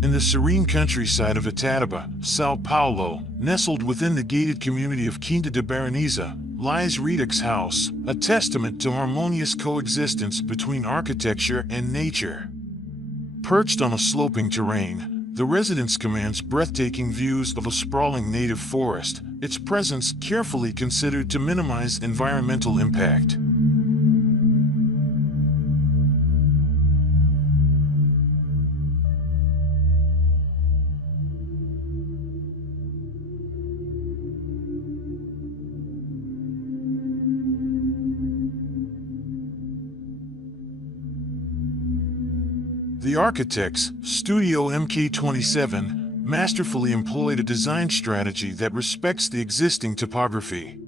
In the serene countryside of Itatiba, São Paulo, nestled within the gated community of Quinta da Baroneza, lies Redux House, a testament to harmonious coexistence between architecture and nature. Perched on a sloping terrain, the residence commands breathtaking views of a sprawling native forest, its presence carefully considered to minimize environmental impact. The architects, Studio MK27, masterfully employed a design strategy that respects the existing topography.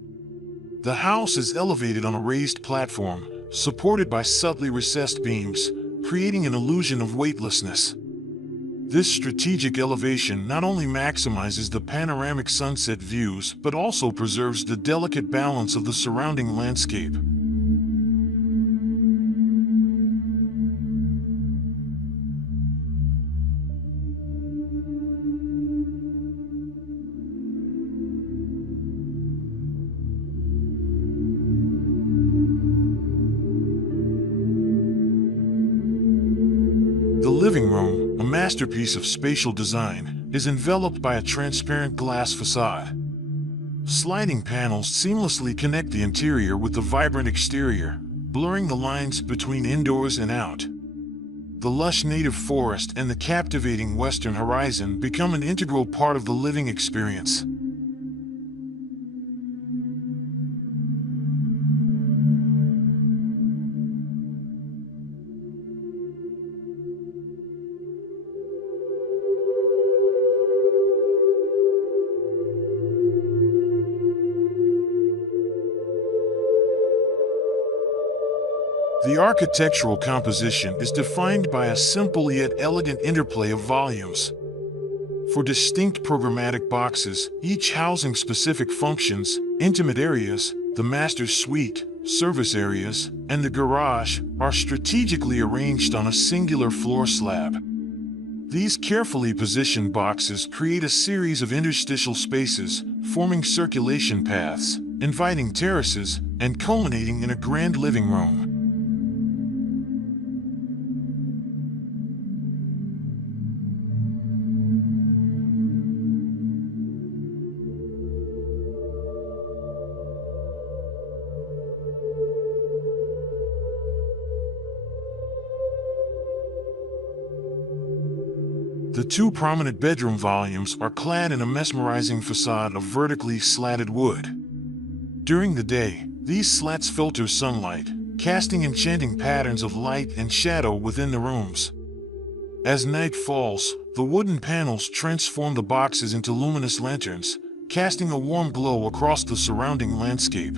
The house is elevated on a raised platform, supported by subtly recessed beams, creating an illusion of weightlessness. This strategic elevation not only maximizes the panoramic sunset views but also preserves the delicate balance of the surrounding landscape. The living room, a masterpiece of spatial design, is enveloped by a transparent glass facade. Sliding panels seamlessly connect the interior with the vibrant exterior, blurring the lines between indoors and out. The lush native forest and the captivating western horizon become an integral part of the living experience. The architectural composition is defined by a simple yet elegant interplay of volumes. For distinct programmatic boxes, each housing specific functions, intimate areas, the master suite, service areas, and the garage, are strategically arranged on a singular floor slab. These carefully positioned boxes create a series of interstitial spaces, forming circulation paths, inviting terraces, and culminating in a grand living room. The two prominent bedroom volumes are clad in a mesmerizing facade of vertically slatted wood. During the day, these slats filter sunlight, casting enchanting patterns of light and shadow within the rooms. As night falls, the wooden panels transform the boxes into luminous lanterns, casting a warm glow across the surrounding landscape.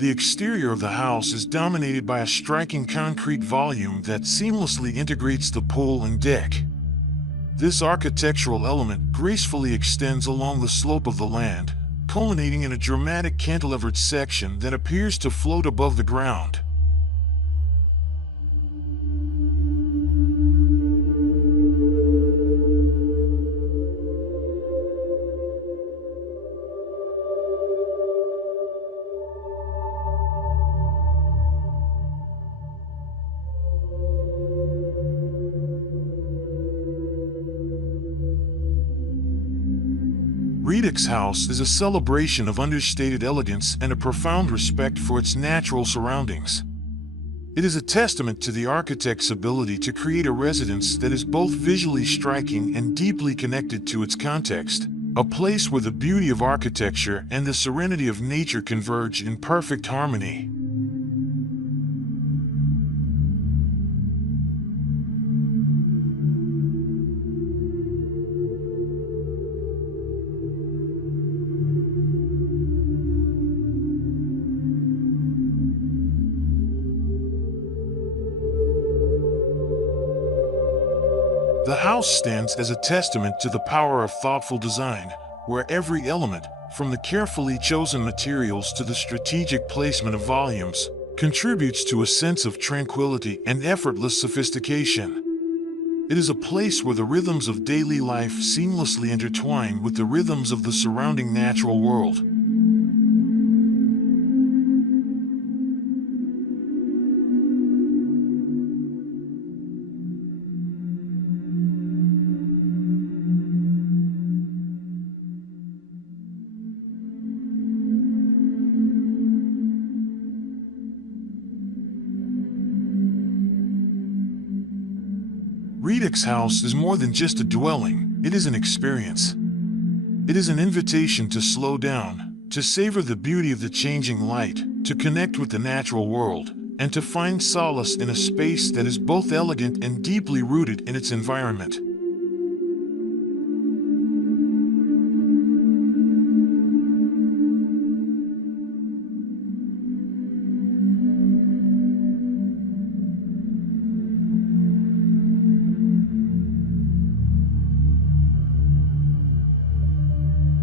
The exterior of the house is dominated by a striking concrete volume that seamlessly integrates the pool and deck. This architectural element gracefully extends along the slope of the land, culminating in a dramatic cantilevered section that appears to float above the ground. Redux House is a celebration of understated elegance and a profound respect for its natural surroundings. It is a testament to the architect's ability to create a residence that is both visually striking and deeply connected to its context, a place where the beauty of architecture and the serenity of nature converge in perfect harmony. house stands as a testament to the power of thoughtful design, where every element, from the carefully chosen materials to the strategic placement of volumes, contributes to a sense of tranquility and effortless sophistication. It is a place where the rhythms of daily life seamlessly intertwine with the rhythms of the surrounding natural world. Redux House is more than just a dwelling, it is an experience. It is an invitation to slow down, to savor the beauty of the changing light, to connect with the natural world, and to find solace in a space that is both elegant and deeply rooted in its environment.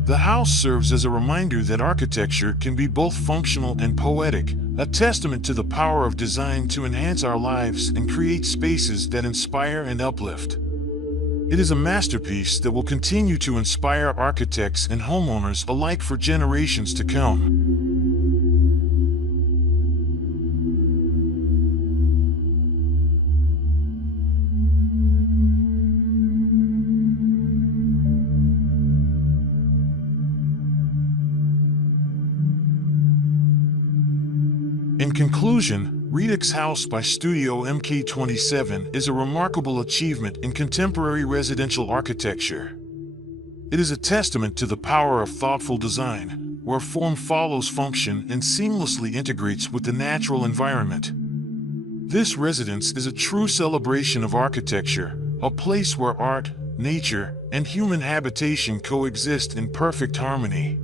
The house serves as a reminder that architecture can be both functional and poetic, a testament to the power of design to enhance our lives and create spaces that inspire and uplift. It is a masterpiece that will continue to inspire architects and homeowners alike for generations to come. In conclusion, Redux House by Studio MK27 is a remarkable achievement in contemporary residential architecture. It is a testament to the power of thoughtful design, where form follows function and seamlessly integrates with the natural environment. This residence is a true celebration of architecture, a place where art, nature, and human habitation coexist in perfect harmony.